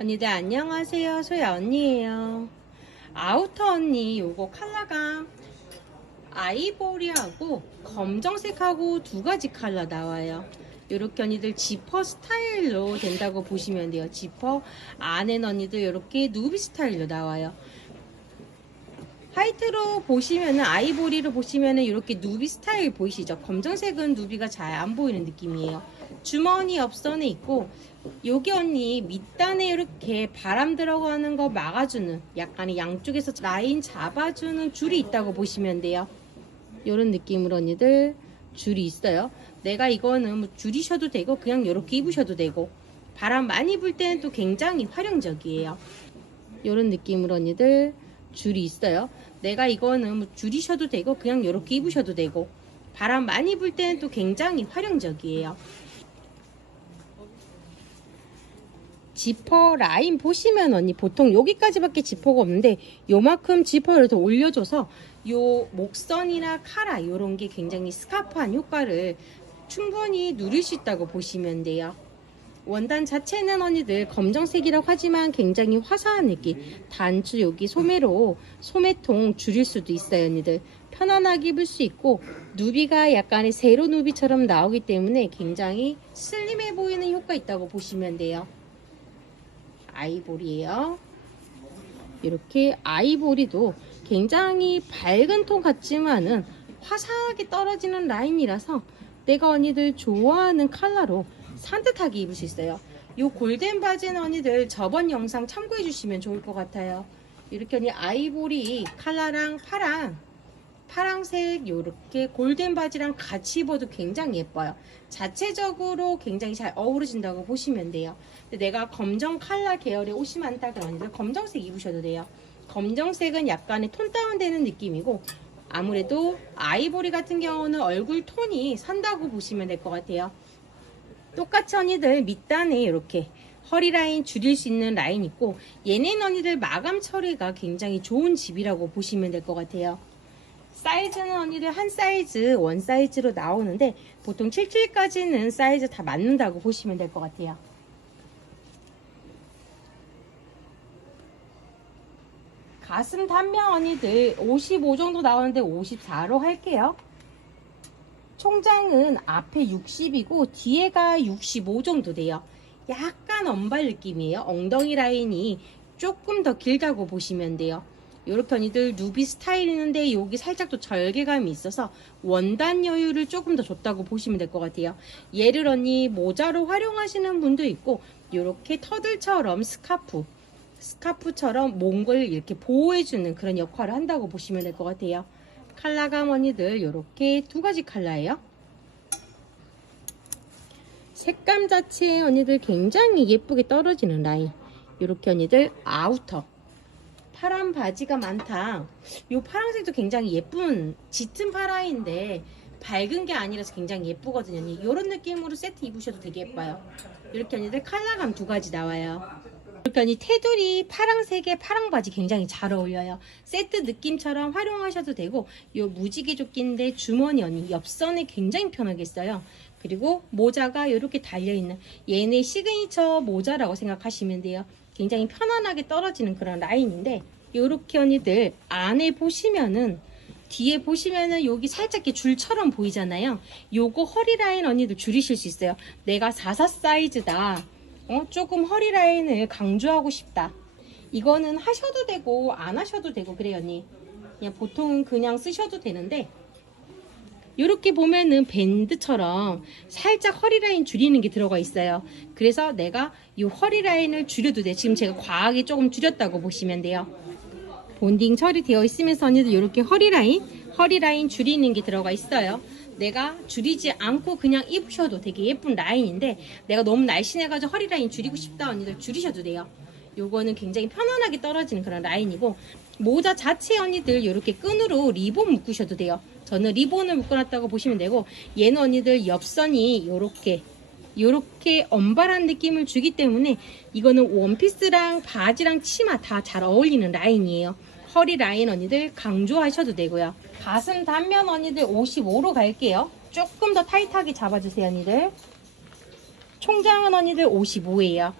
언니들 안녕하세요. 소야 언니예요. 아우터 언니 요거 컬러가 아이보리하고 검정색하고 두 가지 컬러 나와요. 요렇게 언니들 지퍼 스타일로 된다고 보시면 돼요. 지퍼 안에는 언니들 요렇게 누비 스타일로 나와요. 화이트로 보시면은 아이보리로 보시면은 이렇게 누비 스타일 보이시죠? 검정색은 누비가 잘 안 보이는 느낌이에요. 주머니 옆선에 있고 여기 언니 밑단에 이렇게 바람 들어가는 거 막아주는 약간의 양쪽에서 라인 잡아주는 줄이 있다고 보시면 돼요. 이런 느낌으로 언니들 줄이 있어요. 내가 이거는 뭐 줄이셔도 되고 그냥 이렇게 입으셔도 되고 바람 많이 불 때는 또 굉장히 활용적이에요. 이런 느낌으로 언니들 줄이 있어요. 내가 이거는 뭐 줄이셔도 되고 그냥 이렇게 입으셔도 되고 바람 많이 불 때는 또 굉장히 활용적이에요. 지퍼 라인 보시면 언니 보통 여기까지밖에 지퍼가 없는데 요만큼 지퍼를 더 올려줘서 요 목선이나 카라 요런 게 굉장히 스카프한 효과를 충분히 누릴 수 있다고 보시면 돼요. 원단 자체는 언니들 검정색이라고 하지만 굉장히 화사한 느낌. 단추 여기 소매로 소매통 줄일 수도 있어요, 언니들. 편안하게 입을 수 있고 누비가 약간의 세로 누비처럼 나오기 때문에 굉장히 슬림해 보이는 효과 있다고 보시면 돼요. 아이보리예요. 이렇게 아이보리도 굉장히 밝은 톤 같지만은 화사하게 떨어지는 라인이라서 내가 언니들 좋아하는 컬러로 산뜻하게 입을 수 있어요. 이 골덴 바지는 언니들 저번 영상 참고해 주시면 좋을 것 같아요. 이렇게 언니 아이보리 컬러랑 파랑 파랑색 이렇게 골덴 바지랑 같이 입어도 굉장히 예뻐요. 자체적으로 굉장히 잘 어우러진다고 보시면 돼요. 근데 내가 검정 컬러 계열의 옷이 많다 그러는데 검정색 입으셔도 돼요. 검정색은 약간의 톤 다운되는 느낌이고 아무래도 아이보리 같은 경우는 얼굴 톤이 산다고 보시면 될 것 같아요. 똑같이 언니들 밑단에 이렇게 허리 라인 줄일 수 있는 라인 있고 얘네는 언니들 마감 처리가 굉장히 좋은 집이라고 보시면 될 것 같아요. 사이즈는 언니들 한 사이즈 원 사이즈로 나오는데 보통 77까지는 사이즈 다 맞는다고 보시면 될 것 같아요. 가슴 단면 언니들 55 정도 나오는데 54로 할게요. 총장은 앞에 60이고 뒤에가 65 정도 돼요. 약간 언발 느낌이에요. 엉덩이 라인이 조금 더 길다고 보시면 돼요. 요렇게 언니들 누비 스타일이는데 여기 살짝 또 절개감이 있어서 원단 여유를 조금 더 줬다고 보시면 될 것 같아요. 얘를 언니 모자로 활용하시는 분도 있고 요렇게 터들처럼 스카프 스카프처럼 몽골 이렇게 보호해주는 그런 역할을 한다고 보시면 될 것 같아요. 칼라감 언니들 이렇게 두 가지 칼라예요. 색감 자체에 언니들 굉장히 예쁘게 떨어지는 라인. 이렇게 언니들 아우터. 파란 바지가 많다. 이 파란색도 굉장히 예쁜 짙은 파라인데 밝은 게 아니라서 굉장히 예쁘거든요. 이런 느낌으로 세트 입으셔도 되게 예뻐요. 이렇게 언니들 컬러감 두 가지 나와요. 이렇게 언니 테두리 파랑색의 파랑 바지 굉장히 잘 어울려요. 세트 느낌처럼 활용하셔도 되고 요 무지개 조끼인데 주머니 언니 옆선에 굉장히 편하게 써요. 그리고 모자가 이렇게 달려있는 얘네 시그니처 모자라고 생각하시면 돼요. 굉장히 편안하게 떨어지는 그런 라인인데 요렇게 언니들 안에 보시면은 뒤에 보시면은 여기 살짝 이렇게 줄처럼 보이잖아요. 요거 허리 라인 언니들 줄이실 수 있어요. 내가 44 사이즈다. 어, 조금 허리 라인을 강조하고 싶다. 이거는 하셔도 되고 안 하셔도 되고 그래요 언니. 그냥 보통은 그냥 쓰셔도 되는데 이렇게 보면은 밴드처럼 살짝 허리 라인 줄이는 게 들어가 있어요. 그래서 내가 이 허리 라인을 줄여도 돼. 지금 제가 과하게 조금 줄였다고 보시면 돼요. 본딩 처리 되어 있으면서 언니들 이렇게 허리 라인, 허리 라인 줄이는 게 들어가 있어요. 내가 줄이지 않고 그냥 입으셔도 되게 예쁜 라인인데 내가 너무 날씬해가지고 허리 라인 줄이고 싶다 언니들 줄이셔도 돼요. 요거는 굉장히 편안하게 떨어지는 그런 라인이고 모자 자체 언니들 이렇게 끈으로 리본 묶으셔도 돼요. 저는 리본을 묶어놨다고 보시면 되고 얘는 언니들 옆선이 이렇게 이렇게 엄발한 느낌을 주기 때문에 이거는 원피스랑 바지랑 치마 다 잘 어울리는 라인이에요. 허리 라인 언니들 강조하셔도 되고요. 가슴 단면 언니들 55로 갈게요. 조금 더 타이트하게 잡아주세요 언니들. 총장은 언니들 55예요.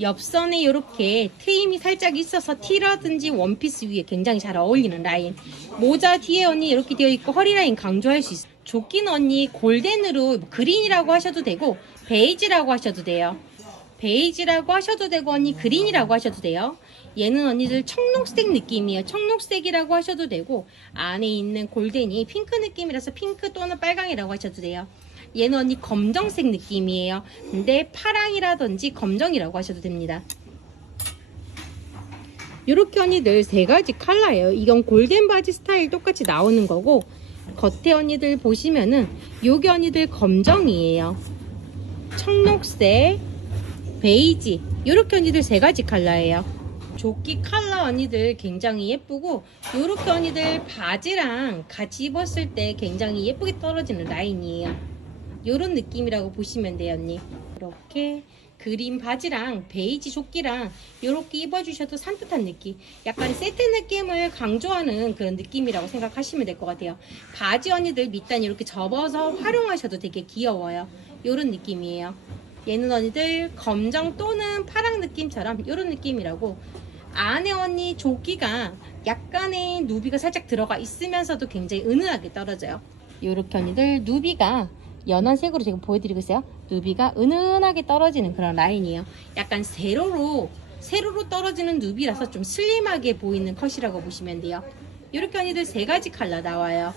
옆선에 이렇게 트임이 살짝 있어서 티라든지 원피스 위에 굉장히 잘 어울리는 라인. 모자 뒤에 언니 이렇게 되어 있고 허리 라인 강조할 수 있어요. 조끼는 언니 골덴으로 그린이라고 하셔도 되고 베이지라고 하셔도 돼요. 베이지라고 하셔도 되고 언니 그린이라고 하셔도 돼요. 얘는 언니들 청록색 느낌이에요. 청록색이라고 하셔도 되고 안에 있는 골덴이 핑크 느낌이라서 핑크 또는 빨강이라고 하셔도 돼요. 얘는 언니 검정색 느낌이에요. 근데 파랑이라든지 검정이라고 하셔도 됩니다. 이렇게 언니들 세 가지 컬러예요. 이건 골덴 바지 스타일 똑같이 나오는 거고 겉에 언니들 보시면은 요게 언니들 검정이에요. 청록색, 베이지 이렇게 언니들 세 가지 컬러예요. 조끼 컬러 언니들 굉장히 예쁘고 요렇게 언니들 바지랑 같이 입었을 때 굉장히 예쁘게 떨어지는 라인이에요. 요런 느낌이라고 보시면 돼요 언니. 이렇게 그린 바지랑 베이지 조끼랑 요렇게 입어주셔도 산뜻한 느낌. 약간 세트 느낌을 강조하는 그런 느낌이라고 생각하시면 될 것 같아요. 바지 언니들 밑단 이렇게 접어서 활용하셔도 되게 귀여워요. 요런 느낌이에요. 얘는 언니들 검정 또는 파랑 느낌처럼 요런 느낌이라고. 안에 언니 조끼가 약간의 누비가 살짝 들어가 있으면서도 굉장히 은은하게 떨어져요. 요렇게 언니들 누비가 연한 색으로 지금 보여드리고 있어요. 누비가 은은하게 떨어지는 그런 라인이에요. 약간 세로로 세로로 떨어지는 누비라서 좀 슬림하게 보이는 컷이라고 보시면 돼요. 이렇게 언니들 세 가지 컬러 나와요.